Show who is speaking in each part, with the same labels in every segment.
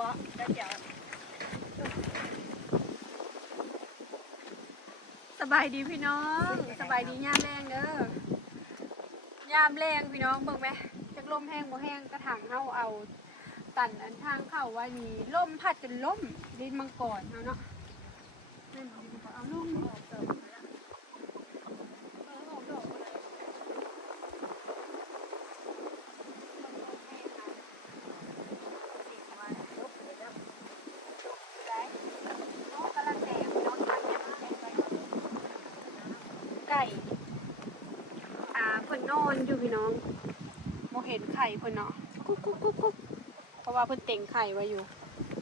Speaker 1: บ่ได้เจียว
Speaker 2: สบายดีพี่น้อง สบายดียามแรงเด้อยามแรงพี่น้องเบิ่งไหมจักลมแห้งบ่แห้งกระถางเฮาเอาตันอันทางเข้าไว้นี่ล่มพัดจนล่มดินมังกรเฮาเนาะนั่นดินมังกรเอาลงออกเติมไปแล้วเออออกดอกไปเลยน้องกำลังแดงน้องทันเนี่ยแดงไปเนาะ ไก่อ่าเพิ่นนอนอยู่พี่น้องโมเห็นไข่เพิ่นเนาะกุ๊กกุ๊กกุ๊กกุ๊กเพราะว่าเพิ่นเต็งไข่ไว้อยู่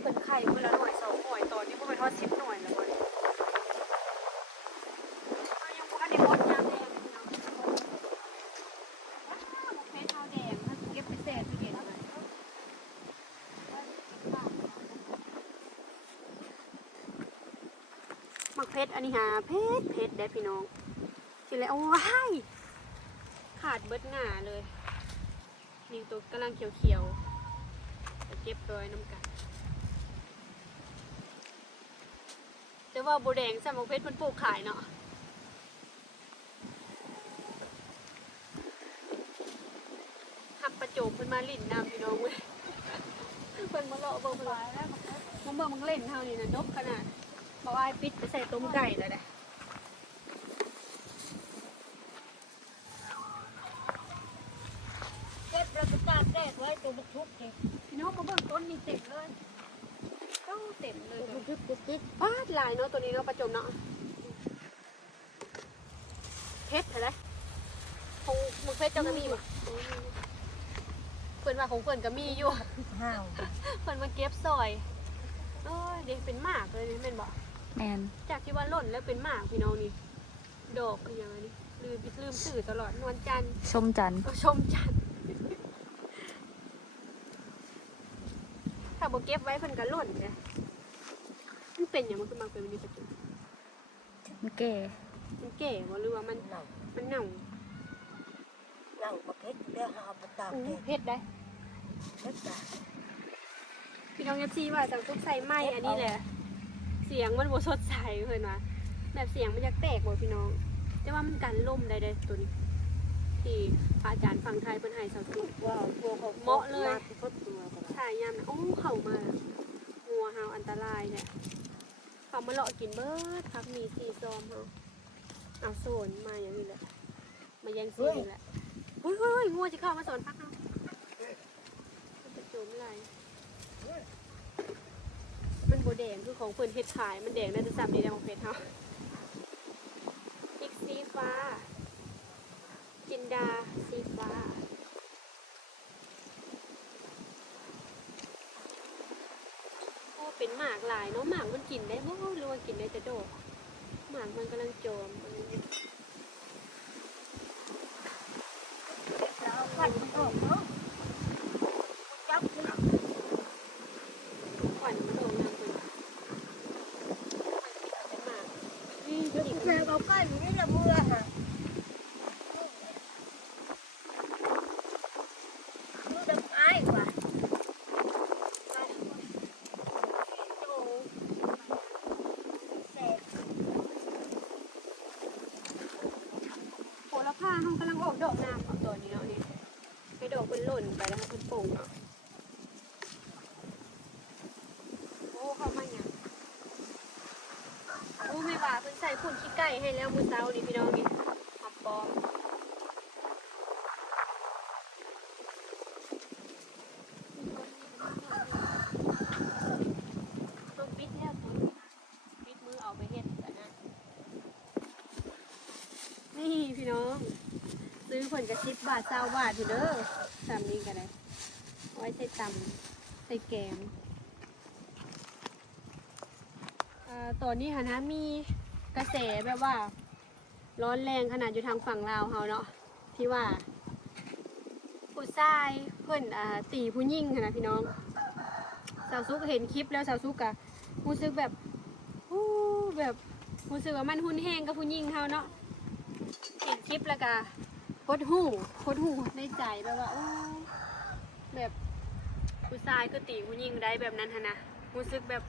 Speaker 2: เพิ่นไข่เพิ่นละหน่วยสองหน่วยตอนนี้เพิ่นไปทอดสิบหน่วยแล้วบ่เนี่ยเอายังบ่ทันได้หมดยามแดงพี่น้องว้าวหมกเพชรเฮาแดงถ้าสิเก็บไปแช่ตู้เย็นเลยหมักเพชรอันนี้หาเพชรเพชรได้พี่น้องสิเลยโอ้ว้าย ขาดเบิดหน้าเลยนี่ตัวกำลังเขียวๆจะเก็บตัวไว้น้ำกันแต่ว่าโบแดงสมองเพชรมันปลูกขายเนาะหับประโจมเพิ่นมาลิ่นน้ำพี่น้องเว้ยเพิ่นมาเลาะเบิ่งเพิ่นว่ามันเบิ่งมันเล่นเท่านี้นะนกขนาดบอกว่าให้ปิดไปใส่ต้มไก่เลยเด้
Speaker 1: เก็บแล้วก็ตากแดดไว้ ตัวบุกทุกเก็บ
Speaker 2: พี่น้องมาเบิ่งต้นนี่เต็มเลยเต้าเต็มเลย
Speaker 1: ตัวบุกทุกบุกทุก
Speaker 2: ป้าดลายเนาะตัวนี้เนาะประจมเนาะเพชรอะไรคงมึงเพชรเจ้าก็มีป่ะเพื่อนว่าของเพื่อนก็มีอยู่
Speaker 1: ห้าว
Speaker 2: เพื่อนมาเก็บซอยเอ้ยเด็กเป็นหมากเลยนี่เป็นบ่
Speaker 3: แมน
Speaker 2: จากที่ว่าหล่นแล้วเป็นหมากพี่น้องนี่ดอกอะไรอย่างนี้ลืมลืมสื่อตลอดนวลจันทร์
Speaker 3: ชมจันทร์
Speaker 2: ก็ชมจันทร์ ถ้าบ่เก็บไว้เพิ่นก็หล่นเลยมันเป็นอย่างมันคือมันเป็นวันนี้ประจุ
Speaker 3: มันแก่
Speaker 2: มันแก่บ่หรือว่ามัน
Speaker 1: หนัง
Speaker 2: มันเน่า
Speaker 1: หนังประเภทเรื่องหาประตาก
Speaker 2: อู้
Speaker 1: แดด
Speaker 2: เผ็ดได้
Speaker 1: เล็กจ้ะ
Speaker 2: พี่น้องเอฟซีว่าต้องทุกใส่ไม้อันนี้แหละ เสียงมันบ่สดใสเพิ่นว่าแบบเสียงมันอยากแตกบ่พี่น้อง แต่ว่ามันกันล่มได้เด้อตัวนี้ ที่พระอาจารย์ฟังไทยเพิ่นให้เสาทุก
Speaker 1: ว่าตัวเขา
Speaker 2: เหมาะเลย
Speaker 1: มทุกตัวกัน
Speaker 2: ถ่ายยามนะโอ้เข้ามางัวเฮาอันตรายเนี่ยเขามาเลาะกินเบิดพักมีซีซอมเฮาเอาโซนมาอย่างนี้แหละมาย่งซีนแหละเฮ้ยเฮ้ยงัวจะเข้ามาสอนพักเฮาจะโจมไรมันโบแดงคือของเพิ่อนเฮ็ดขาย มันแดงน่าจะสับในแดงของเพชรเฮาอีกสีฟ้า จินดาสีฟ้า โอ้เป็นหมากหลายเนาะหมากมันกินได้โอ้รู้ว่ากินได้แต่ดดหมากมันกำลังโจมมัน
Speaker 1: แล้วเราขัดมันออกเนาะจับมัน
Speaker 2: ขวัญมันโด่งดังเป็นเป็นหมากนี่
Speaker 1: เดี๋ยว
Speaker 2: อีก
Speaker 1: แม่เอาใกล้อยู่นี่ละเบื่อฮะดูดำอ้ายว่ะโจแสบ
Speaker 2: โหระพาเขากำลังออกดอกน้ำเอาตัวนี้เนาะนี่ไปดอกเป็นหล่น ไปแล้วมันโป่งเนาะโอ้เข้ามาเนี่ยโอ้ไม่ว่าเพิ่นใส่ฝุ่นขี้ไก่ให้แล้วมือเช้านี่พี่น้องนี่หอมปอม ต้องปิดแล้วคุณปิดมือเอาไปเฮ็ดแต่นะนี่พี่น้อง ซื้อผลกระชิบบาทเศร้าบาทอยู่เด้อตำนี้กันเลยไว้ใส่ตำใส่แกงอ่าตอนนี้ฮะนะมีกระแสแบบว่า ร้อนแรงขนาดอยู่ทางฝั่งลาวเฮาเนาะที่ว่าผู้ชายเพิ่อนอ่าตีผู้หญิงนะพี่น้องสาวซุกเห็นคลิปแล้วสาวซุกอะรู้สึกแบบอู้แบบรู้สึกว่ามันหุ่นแห้งกับผู้หญิงเขาเนาะเห็นคลิปแล้วก็ โคตรหูโคตรหูในใจแบบว่าโอ้แบบผู้ชายก็ตีผู้หญิงได้แบบนั้นฮะนะรู้สึกแบบ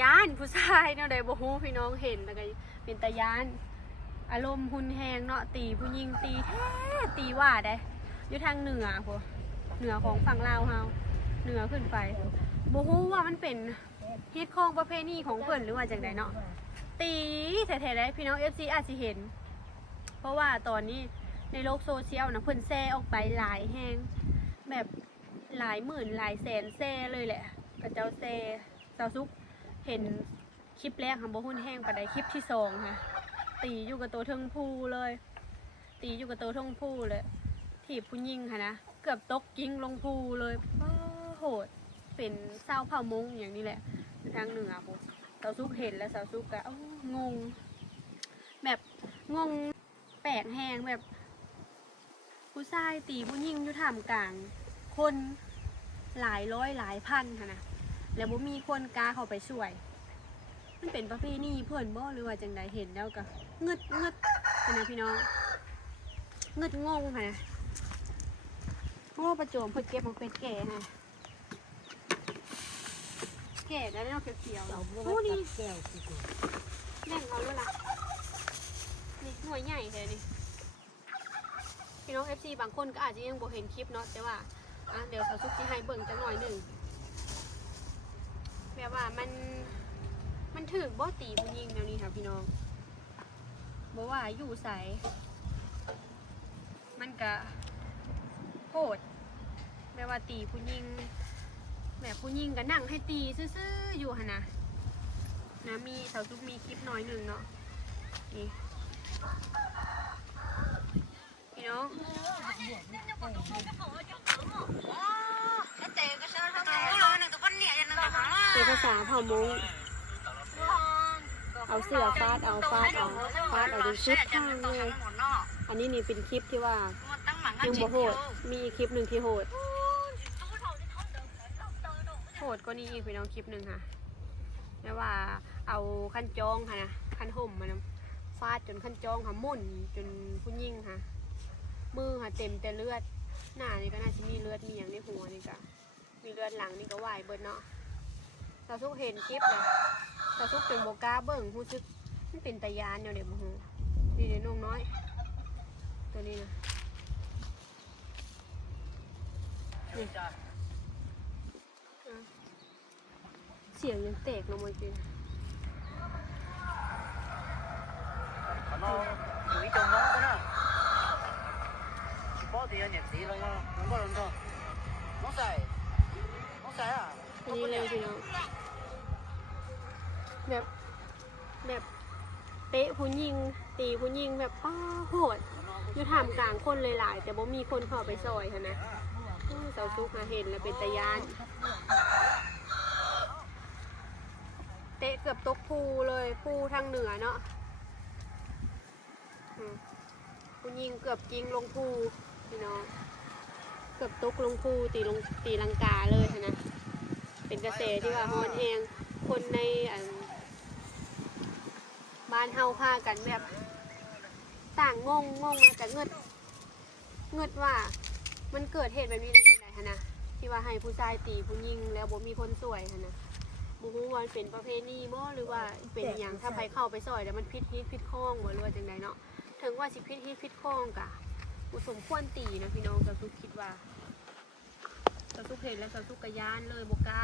Speaker 2: ย้านผู้ชายเนาะได้บ่ฮู้พี่น้องเห็นแล้วก็เป็นตาย้าน อารมณ์หุนแหงเนาะตีผู้หญิงตีแท้ตีว่าได้อยู่ทางเหนือพวเหนือของฝั่งลาวเฮาเหนือขึ้นไปบ่ฮู้ว่ามันเป็นฮิตของประเพณีของเพิ่นหรือว่าจังไดเนาะตีแท้ๆได้พี่น้อง FC อาจสิเห็น เพราะว่าตอนนี้ในโลกโซเชียลนะเพิ่นแซ่ออกไปหลายแฮงแบบหลายหมื่นหลายแสนแซ่เลยแหละกับเจ้าแซ่เจ้าซุกเห็นคลิปแรกค่ะบ่หุ่นแห้งปานใดคลิปที่สองค่ะ ตีอยู่กับตัวเทิงพูเลย ตีอยู่กับตัวเทิงพูเลยถีบผู้ยิงค่ะนะเกือบตกยิงลงพูเลยโหดเป็นเศร้าเผ่ามงอย่างนี้แหละทางเหนือปุ๊สาวซุกเห็นแล้วสาวซุกก็งง แบบงง แปลกแหงแบบ ผู้ชายตีผู้ยิงอยู่ท่ามกลาง คนหลายร้อยหลายพันค่ะนะแล้วบ่มีคนกล้าเข้าไปช่วย มันเป็นประเพณีเพื่อนบ่หรือว่าจังใดเห็นแล้วก็เงึดเงึดค่ะนะพี่น้องเงึดงงค่ะนะโอ้ประโจมเพิ่นเก็บมาเป็นแก่ฮะแก่แล้วเนาะเขียวๆโอ้นี่
Speaker 1: แก้วสิ
Speaker 2: แม่งเอาด้วยล่ะนี่หน่ วยใหญ่เลยนี่พี่น้อง FC บางคนก็อาจจะยังบ่เห็นคลิปเนาะแต่ว่าอะเดี๋ยวเขาซุกที่ให้เบิ่งจังหน่อยหนึ่งแบบว่ามันมันถือบ่ตีผู้ยิงแนวนี้ค่ะพี่น้องบ่ว่าอยู่ใสมันก็โหดแบบว่าตีผู้ยิงแบบผู้ยิงก็นั่งให้ตีซื่อๆอยู่หนนะนะมีสาวซุกมีคลิปน้อยหนึ่งเนาะนี่ พี่น้องเป็นภาษาเผ่ามงเอาเสือฟาดเอาฟาดเอาฟาดเอาจนสุดทางเลยอันนี้นี่เป็นคลิปที่ว่ายังบ่โหดมีอีกคลิปหนึ่งที่โหดโหดก็นี่อีกพี่น้องคลิปหนึ่งค่ะแม่ว่าเอาขั้นจองค่ะนะขั้นห่มมานะ ฟาดจนขั้นจองค่ะมุ่นจนผู้ยิ่งค่ะ มือค่ะเต็มแต่เลือด หน้านี่ก็น่าจะมีเลือดมีอย่างในหัวนี่ก็มีเลือดหลังนี่ก็วายเบิดเนาะเราทุกเห็นคลิปเลยเราทุกเป็นโบก้าเบิ่งรู้สึกมันเป็นตายานเดี๋ยวเดี๋ยวมาหูดีเดี๋ยวน้องน้อย ตัวนี้นะนี่เสียงยังแตกลงมาจริง อันนี้เลยพี่น้องแบบแบบเตะผู้ยิง ตีผู้ยิงแบบป้าโหดอยู่ท่ามกลางคนเลยหลาย แต่บ่มีคนเข้าไปซอยค่ะนะเสาซุกมาเห็นแล้วเป็นตะยาน เตะเกือบตกภูเลยภูทางเหนือเนาะอืม ผู้ยิงเกือบยิงลงภูพี่น้อง เกือบตกลงภูตีลงตีลังกาเลยค่ะนะ เป็นกระแสที่ว่าฮอนแหงคนในบ้านเฮาพากันแบบ ต่างงงงงแล้วแต่เงิดเงิดว่า มันเกิดเหตุแบบนี้ได้ยังไงฮะนะที่ว่าให้ผู้ชายตีผู้หญิงแล้วบ่มีคนสวยฮะนะบ่ฮู้ว่ามันเป็นประเพณีบ่หรือว่าเป็นอย่างถ้าไปเข้าไปซอยแล้วมันพิษฮิตพิษคล้องบ่หรือว่าจังไดเนาะ ถึงว่าสิพิษฮิตพิษคล้องกะบ่สมควรตีนะพี่น้องจะทุกคิดว่าจะทุกเห็นแล้วจะทุกกระยานเลยบ่กล้า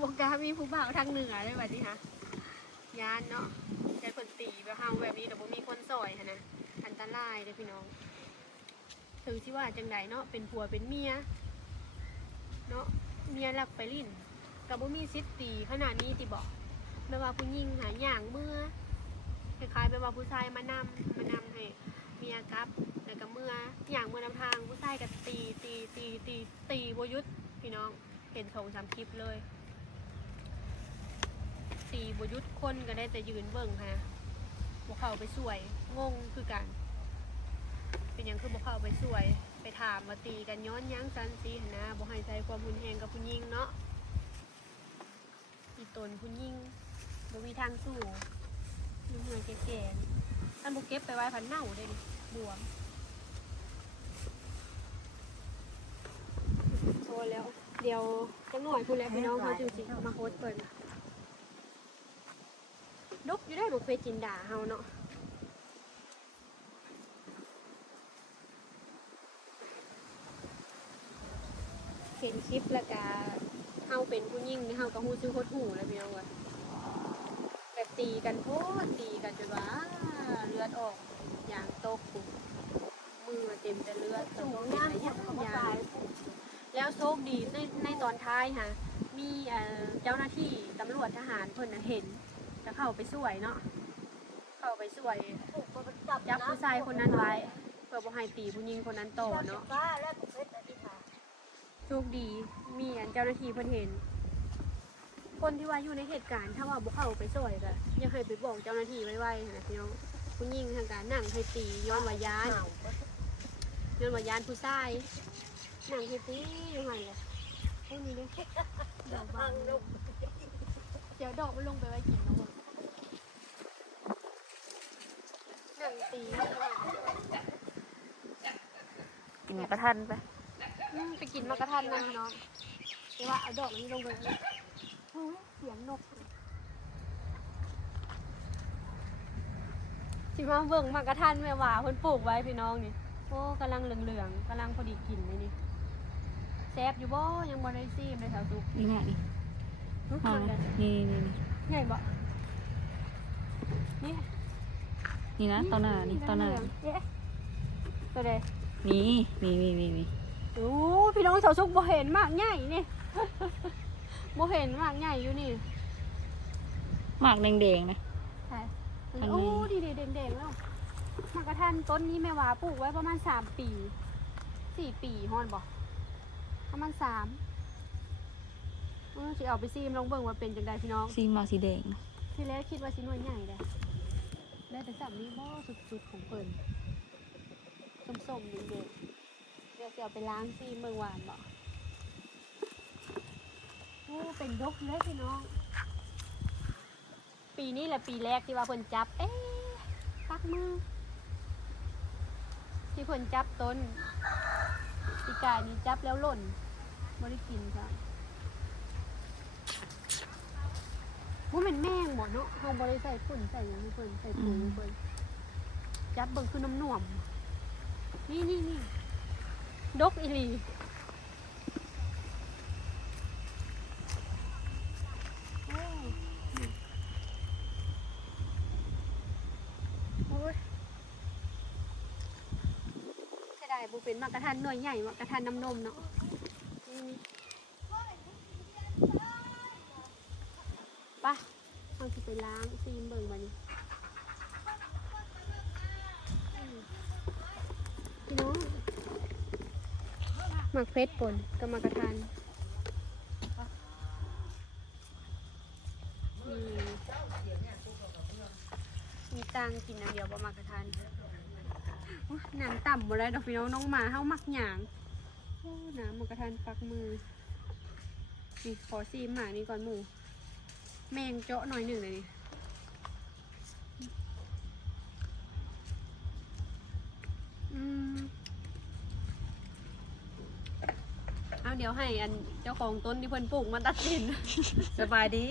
Speaker 2: บ่กามีผู้บ่าวทางเหนือเลยว่านี้ฮะยานเนาะใจคนตีแบบเฮาแบบนี้แต่บ่มีคนซอยหั้นนะอันตรายเด้อพี่น้องถึงที่ว่าจังใดเนาะเป็นผัวเป็นเมียเนาะเมียรักไปลิ้นกับบ่มีสิทธิ์ตีขนาดนี้ติบอกไม่ว่าผู้หญิงหาอย่างเมื่อ คล้ายๆแบบว่าผู้ชายมานำมานำให้เมียกลับแล้วก็เมื่ออย่างเมื่อนำทางผู้ชายก็ตีตีตีตีตีบ่หยุดพี่น้องเห็นสองสามคลิปเลย ตีบยุทธคนก็ได้แต่ยืนเบิ่งค่ะบวเข้าไปสวยงงคือกัน เป็นหยังคือบ่เข้าไปสวย ไปถามมาตีกันย้อนยั้งซันซีนะบ่ให้ใจความหุนแหงกับผู้หญิงเนาะอีตนผู้หญิงบ่มีทางสู้ มีเหือแก่ๆนี่อันบ่เก็บไปไว้พันเน่าเด้นี่บวมแล้ว เดี๋ยวจังหน่อยพูดแล้วพี่น้องเขาจึงสิมาโฮสต์เปิดดุกอยู่ได้บุกเฟจินดาเฮาเนาะเห็นคลิปแล้วก็เฮาเป็นผู้หญิงนี่เฮาก็ฮู้ซื้อโคตรหูแล้วพี่น้องว่า ตีกันโพดตีกันจนว่าเลือดออกอย่างตกปุ๊บมือเต็มแต่เลือด
Speaker 1: สูง
Speaker 2: แต่
Speaker 1: งาม
Speaker 2: ก็
Speaker 1: ที่
Speaker 2: ยัง
Speaker 1: เขา
Speaker 2: ยา
Speaker 1: ตาย
Speaker 2: แล้วโชคดีในในตอนท้ายค่ะมีเอ่อเจ้าหน้าที่ตำรวจทหารเพิ่นเห็นจะเข้าไปช่วยเนาะเข้าไปช่วย
Speaker 1: ถูกคนจับ
Speaker 2: ผู้ชายคนนั้นไว้เพื่อบ่ให้ตีผู้หญิงคนนั้นต่อเนาะโชคดีมีอันเจ้าหน้าที่เพิ่นเห็น คนที่ว่าอยู่ในเหตุการณ์ ถ้าว่าบ่เข้าไปช่วยก็อยังให้ไปบอกเจ้าหน้าที่ไว้ๆนะพี่น้องผู้หญิงทางการนั่งให้ตีย้อนว่ายาน
Speaker 1: ห่าว
Speaker 2: ย้อนว่ายานผู้ชายนั่งให้ตีอยู่หั่นแหละพวกนี้เด้ดอกบา
Speaker 1: บางง
Speaker 2: ลู
Speaker 1: ลู
Speaker 2: ก
Speaker 1: ก
Speaker 2: เดี๋ยวดอกมันลงไปไว้กินนะเว้ยหนังตี
Speaker 3: กินกระทันไป
Speaker 2: อืมไปกินมากระทันนะน้องแต่ว่าเอาดอกนี้ลงไป เลยโอ้ยเสียงนกสิมาเบิ่งมากระทันแม่หว่าเพิ่นปลูกไว้พี่น้องนี่โอ้กำลังเหลืองๆกำลังพอดีกินเลยนี่แซ่บอยู่บ่ยังบ่ได้ซีมเลยแถวสุก
Speaker 3: นี่ไงนี่
Speaker 2: ทุกค
Speaker 3: เอา
Speaker 2: นเลย
Speaker 3: นี่นี่นี่
Speaker 2: ใหญ่บ่นี่
Speaker 3: นี่นะตอนหน้านี่ตอนหน้า
Speaker 2: เอ๊ะตัวใด
Speaker 3: นี่นี่นี่นี่นี่
Speaker 2: โอ้พี่น้องชาวซุกบ่เห็นมากใหญ่นี่ บ่เห็นมากใหญ่อยู่นี่
Speaker 3: หมากแดงๆนะ
Speaker 2: ใช่
Speaker 3: อันนี้
Speaker 2: โอ้ดีดีเด่งๆแล้วมากระทันต้นนี้แม่ว่าปลูกไว้ประมาณสามปีสี่ปีฮอนบ่ประมาณสามเออสิเอาไปซีมลองเบิ่งว่าเป็นจังไดพี่น้อง
Speaker 3: สีหมากสีแดงนะ
Speaker 2: ที่แรกคิดว่าสิหน่วยใหญ่เลยได้แต่สับนี้บ่สุดๆของเพิ่นส้มๆเด็กๆเดี๋ยวจะเอาไปล้างซีเมืองหวานบ่โอ้ เป็นดกเลยพี่น้อง ปีนี้แหละปีแรกที่ว่าเพิ่นจับ เอ๊ะปักมือ ที่เพิ่นจับต้นปีกายนี้จับแล้วหล่นไม่ได้กินค่ะว่ามันแม่งหมดเนาะเฮาบ่ได้ใส่ฝุ่นใส่หยังให้เพิ่นใส่ปุ๋ยให้เพิ่นจับเบิ่งคือน้ำหน่วม นี่นี่นี่ดกอีหลีโอ้นี่โอ้ยเสียดาย บ่เป็นมากระทันหน่วยใหญ่มากระทันน้ำนมเนาะนี่นี่ไปเอาสิไปล้างซีมเบิ่งมานี่พี่น้องหมักเพชรป่นกับหมักกระทันมีตังกินอันเดียวบ่หมักกระทัน นังต่ำหมดเลยดอกพี่น้องน้องหมาเฮามักหยางโอ้น้ำมักกระทันปักมือนี่ขอซีมหมานี่ก่อนหมูแมงเจาะหน่อยหนึ่งเลยนี่อืมเอาเดี๋ยวให้อันเจ้าของต้นที่เพิ่นปลูกมาตัดสิน
Speaker 4: สบายดี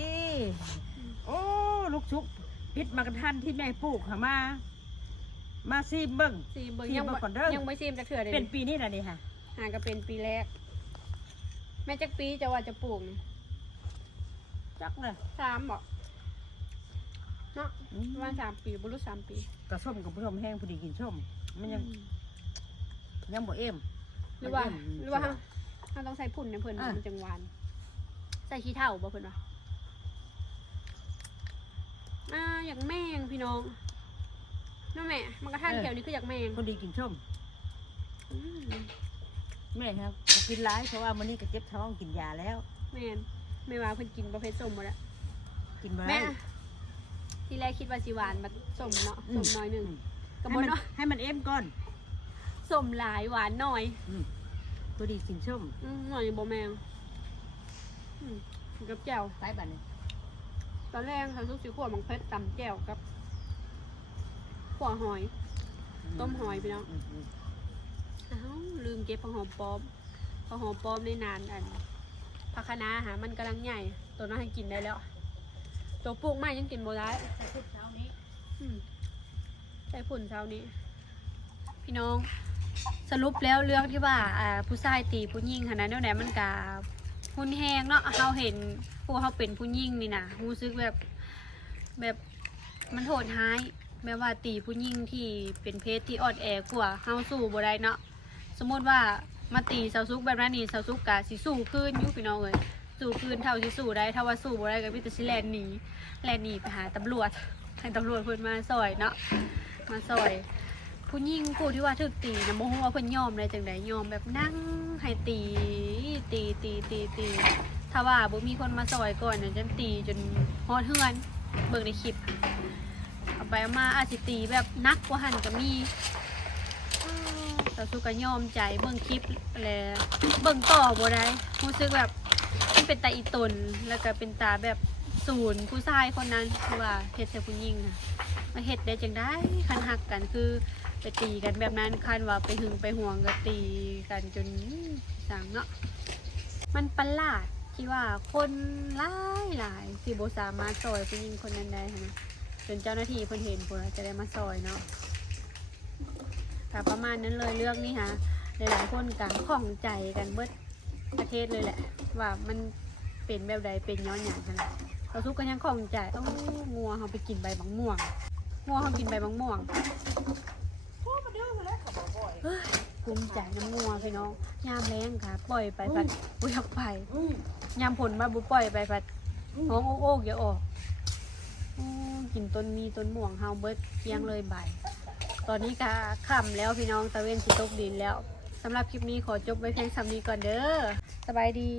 Speaker 4: โอ้ ลูกชุกพิษมากระทันที่แม่ปลูกค่ะมา มาซีมเบิ้ง
Speaker 2: ซีมเบิ่ง
Speaker 4: ซีม
Speaker 2: ยัง
Speaker 4: เบิ่
Speaker 2: บ่
Speaker 4: งก่อนเด้อ
Speaker 2: ยังไม่ซีมจะเถื่อเลย
Speaker 4: เป็นปีนี้นะนี่ค่ะ
Speaker 2: ห่างก็เป็นปีแรก แม่จักปีจะว่าจะปลูกนี่
Speaker 4: จักเลย
Speaker 2: สามบอกเนาะประมาณสามปีบรุษสามปี
Speaker 4: กระส้มกับผู้ชมแห้งพอดีกินส้มมันยังยังบ่เอ็ม
Speaker 2: หรือว่า
Speaker 4: มันเอ็ม
Speaker 2: หรือว่าเราเราต้องใส่ผุ่นในเพิ่น
Speaker 4: อะ
Speaker 2: มันจังหวานใส่ขี้เถ้าบ่เพิ่นวะอ่าอยากแมงพี่น้อง น้องแม่ มันกระทั่นแถวนี้คืออยากแมง
Speaker 4: พอดีกินส้ม
Speaker 2: อืม
Speaker 4: แม่ครับกินร้ายเพราะว่ามันนี้ก็เจ็บท้องกินยาแล้ว
Speaker 2: แม่นแม่ว่าเพิ่นกินประเภทส้มหมดแล้ว
Speaker 4: กินมา
Speaker 2: แม่
Speaker 4: แล้ว
Speaker 2: ที่แรกคิดว่าสิหวานมาส้มเนาะ
Speaker 4: อื
Speaker 2: ส้
Speaker 4: ม
Speaker 2: มน้อยหนึ่ง
Speaker 4: อืม
Speaker 2: กระ
Speaker 4: ให้
Speaker 2: บอ
Speaker 4: มัน
Speaker 2: เนาะ
Speaker 4: ให้มันเอ็มก่อน
Speaker 2: ส้มหลายหวานน้อย
Speaker 4: อืมพอดีกินส้ม
Speaker 2: อืมหน่อยบ่แมงอืมกินกับแจ่ว
Speaker 4: ไปบัดนี้
Speaker 2: ตอนแรกเขาซุกสีขวดมังเพชรตำแจ่วกับ ขวหอย ต้มหอยพี่น้อง
Speaker 4: อืมอืม
Speaker 2: อ้าวลืมเก็บผักหอมปลอมข้าวหอมป้อมในนานอันผักคะน้าหามันกำลังใหญ่ ตัวน้อยให้กินได้แล้ว ตัวปลูกใหม่ยังกินบ่ได้
Speaker 4: แต่พุดเช้านี้
Speaker 2: อืมใส่ผุ่นเช้านี้ พี่น้อง สรุปแล้วเรื่องที่ว่าอ่าผู้ชายตีผู้หญิงขนาดนั้นแหละมันกาหุ่นแหงเนาะเราเห็นพวกเขาเป็นผู้หญิงนี่นะรู้สึกแบบแบบมันโหดร้าย แม้ว่าตีผู้หญิงที่เป็นเพศที่อ่อนแอกว่าเฮาสู้บ่ได้เนาะสมมติว่ามาตีสาวซุกแบบนั้นนี่สาวซุกกะสิสู้ขึ้นอยุพี่น้องเลยสู้ขึ้นเท่าที่สู้ได้ถ้าว่าสู้บ่ได้ก็มีแต่สิแลนหนีแลนหนีไปหาตำรวจให้ตำรวจเพิ่นมาซอยเนาะมาซอย ผู้หญิงผู้ที่ว่าถึกตีนะโมโหว่าเพิ่นยอมเลยจังไดยอมแบบนั่งให้ตีตีตีตีตีถ้าว่าบ่มีคนมาซอยก่อนเนี่ยจะตีจนฮอดเฮือนเบิ่งในคลิป เอาไปเอามาอาจสิตีแบบนักกว่าหันก็มีแต่สุก็ยอมใจเบิ่งคลิปแล้วเบิ่งต่อบ่ได้รู้สึกแบบมันเป็นตาอีตนแล้วก็เป็นตาแบบศูนย์ผู้ชายคนนั้นที่ว่าเฮ็ดใส่ผู้หญิงน่ะมาเฮ็ดได้จังได้คันหักกันคือไปตีกันแบบนั้นคันว่าไปหึงไปห่วงก็ตีกันจนสั่งเนาะมันประหลาดที่ว่าคนหลายหลายที่โบสามารถซอยผู้หญิงคนนั้นได้นะ จนเจ้าหน้าที่เพิ่นเห็นเพิ่นจะได้มาซอยเนาะแต่ประมาณนั้นเลยเรื่องนี้ฮะหลายๆคนกันข้องใจกันเบิดประเทศเลยแหละ ว่ามันเป็นแบบใดเป็นย้อนอย่างกันเราทุกกันยังข้องใจเอ้างัวเขาไปกินใบบางม่วงงัวเขากินใบบางม่วงเฮ้ยภูมิใจน้ำงัวพี่น้องยามแรงค่ะ ปล่อยไปผัดบุอยากไป
Speaker 4: อืม
Speaker 2: ยามผลมาบุปล่อยไปผัดห้องโอ๊กโอ๊กอย่าออกอู้ กินต้นมีต้นม่วงเฮาเบิดเที่ยงเลยใบตอนนี้ก็ค่ำแล้วพี่น้องตะเวนสิตกดินแล้วสำหรับคลิปนี้ขอจบไว้เพียงสำนี้ก่อนเด้อสบายดี